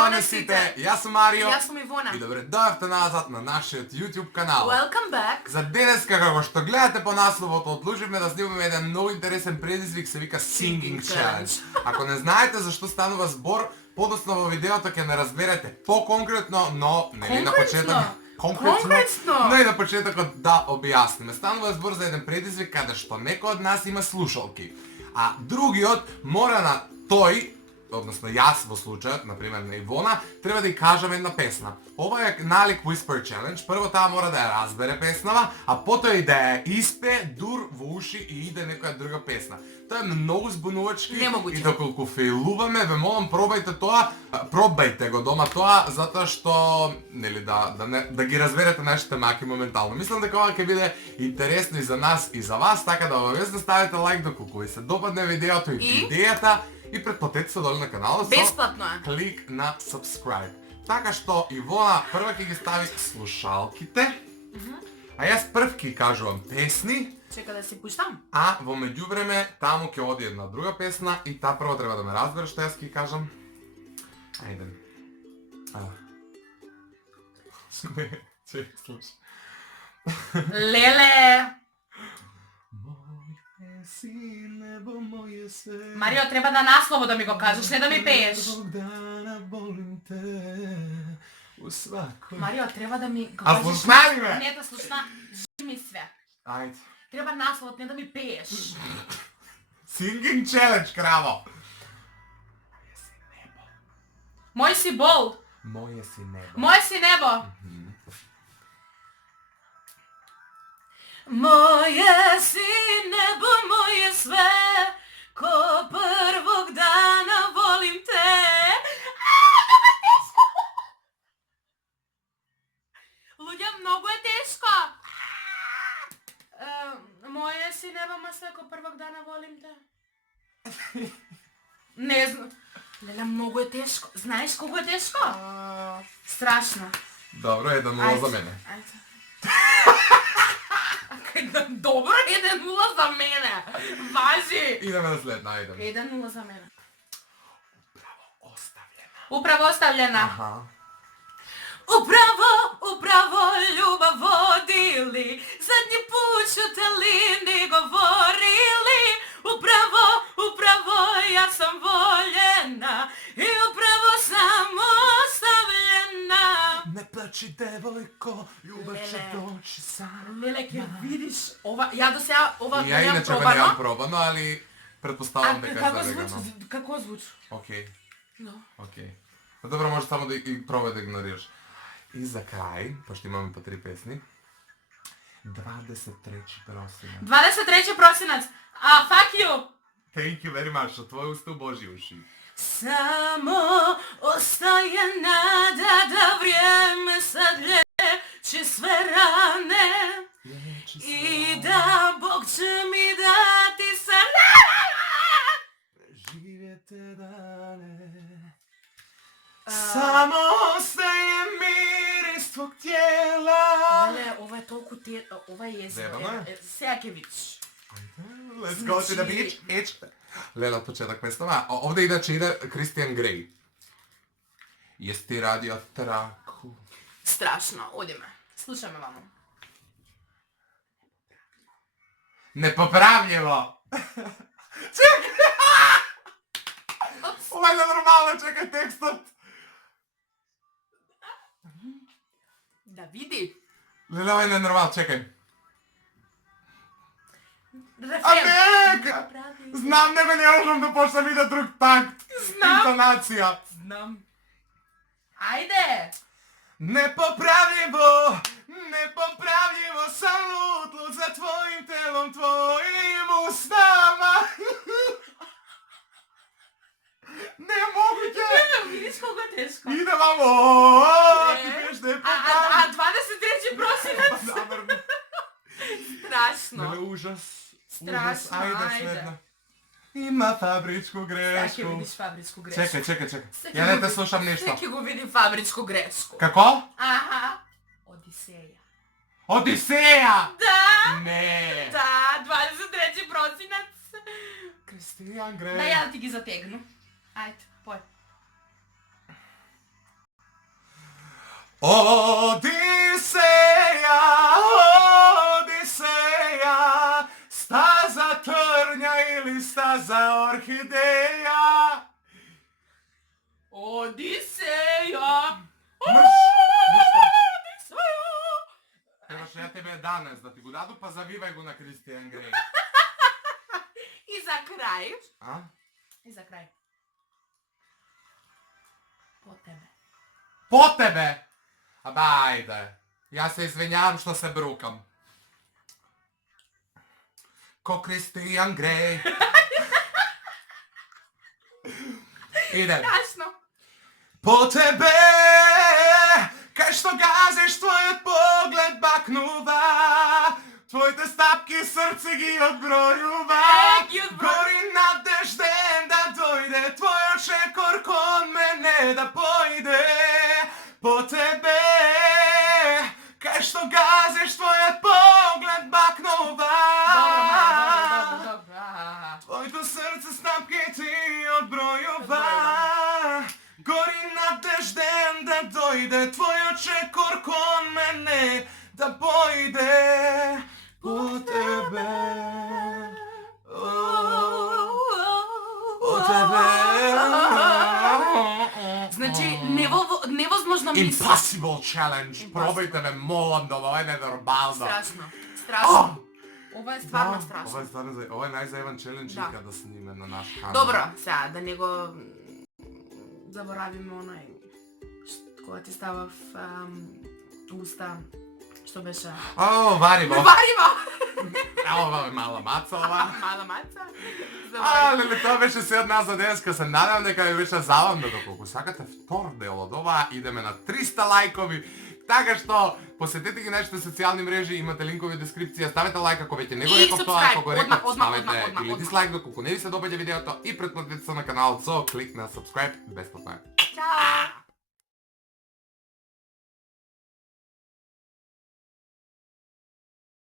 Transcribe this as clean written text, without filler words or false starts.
Zdravo na site, ja sam Mario. Ja sam Ivona. I dobrodošli nazad na našet YouTube kanal. Welcome back. Za deneska, kako što gledate po naslovu, to odlučujeme da snimamo jedan nov interesen predizvik, se vika Singing Challenge. Ako ne znajete zašto stanува збор, подоцна во видеото ќе не разберете по-конкретно, но нели на почеток но и на почетокот да објасниме. Станува збор за еден предизвик каде што некој од нас има слушалки, а другиот мора на тој, односно јас во случајот, например на Ивона, треба да ја кажам една песна. Ова е налик Whisper Challenge. Прво таа мора да ја разбере песнава, а потоа и да ја испе дур во уши и иде некоја друга песна. Тоа е многу збунувачки и доколку фейлуваме, ве молам пробајте тоа, пробајте го дома тоа, затоа што нели да ги разберете нашите маки моментално. Мислам дека ова ќе биде интересно и за нас и за вас, така да обавезно ставите лайк доколку ви се допадне видеото и идејата. И претплатете се долу на канала со клик на subscribe. Така што Ивона прва ќе ги стави слушалките, а јас прв ќе кажувам песни. Чека да си пуштам. А во меѓувреме таму ќе оди една друга песна и таа прво треба да ме разбере што јас ќе кажам. Ајде. Чек, слушай. Леле! Марио, треба на наслово да ми го кажеш, не да ми пееш. Марио, треба да ми го кажеш. А слушна ли ме? Не да слушна, ми све. Ајде. Треба насловот, не да ми пееш. Singing Challenge, краво. Мој си бол. Моје си небо. Моје си небо. Моје си небо, моје све, ко првог дана волим те. Луѓе, многу е тешко. Моје си небо, моје све, ко првог дана волим те. Не знам. Леле, многу е тешко. Знаеш колку е тешко? Страшно. Добро, 1-0 за мене. Ајде. Добро, 1-0 за мене. Важи. Идеме на следна, ајде. 1-0 за мене. Управо оставljena. Управо оставljena. Аха. Управо љубав водили, задњи пут шутели, не говорили. Управо, ја сам вољена и управо сам оставljena. Не плачи, девојко, љубов ќе дојде сам. Леле, ке видиш, ова, ја до сега, ова Ја немам иначе го пробано. немам пробано, али предпоставам дека е завегано. Како звучи? Океј, No. океј. Но добро, може само да и пробај да игнорираш. И за крај, пошто имаме по 3 песни, 23 просинец. 23 просинец. Fuck you. Thank you very much, од твој уста у Божји уши. Само остаje nada da vrijeme sad liječi sve rane i da Bog će mi dati sada. Preživjeti dane. Samo ostaje miris tvog tijela. Lele, ovo je toliko ovo je jezivo. Zebano je? Сега ќе видиш. Let's go to the beach. Леле, од почеток песнава. Овде иначе иде Кристијан Греј. Јес ти радио траку. Страшно, одиме. Слушаме мамо. Непоправљиво. Чекај! Ова е нормално, чекај текстот. Да види. Леле, ова е нормално, чекај. Рефрен. Нека! Знам, него не можам да почнам и да друг такт. Знам. Интонација. Знам. Ајде! Непоправљиво сам луд за твоим телом, твоим устама. Немогуќе! Видиш колко е тешко. Иде, мамо! Ти пееш А 23 просинец? Намерно. Страшно. Леле, ужас. Страшно, Ајде, ајде. следна. Има фабричку Сега ќе грешку. видиш фабричку грешку. Чекај. Ја не те слушам ништо. Сега ќе го види фабричку грешку. Како? Аха. Одисеја. Одисеја! Да! Не! Да, 23 просинец. Кристијан Да, Греј. ја да ти ги затегну. Ајде, пој. Odiseja, Odiseja, staza trnja ili staza orhideja. Odiseja! Trebaš ja tebe danas da ti go dadu, pa zavivaj go na Christian Grey. I za kraj. A? I za kraj. Po tebe. Po tebe! A dajde. Ja se izvinjavam što se brukam. Ko Christian Grey. Idem. Strašno. Po tebe, kaj što gaziš, tvoj pogled baknuva, tvojte stapki srce gi odbrojuva, gori nadežden da dojde, tvoj očekor kon mene da pojde. Po tebe, kaj što gaziš, tvoj pogled baknuva, Dobro. tvojto srce stapki ti odbrojuva. Gori nadežden da dojde, tvoj očekor kon mene da pojde. Po tebe, po tebe. Znači, nevozможно misli. Impossible challenge. Probajte me, molim da ovo je nenormalno. Strašno. Ovo je stvarno strašno. Ovo je najzajeban challenge Da. ikada snime na naš kanal. Dobro, sad, da nego zaboravimo onaj koja ti stava v usta, što beše? Varimo. Varimo! Ovo je mala maca ova. Mala maca. Ali to беше се од нас за денеска. Се надевам дека ви беше забавно, доколку сакате втор дел од ова, идеме на 300 лајкови. Така што посетете ги нашите социјални мрежи, имате линкови в дескрипција, ставете лајк ако веќе не го И реков тоа, ако го реков, одма, ставете или дислајк доколку не ви се допаѓа видеото и претплатете се на каналот со клик на subscribe бесплатно е. Чао!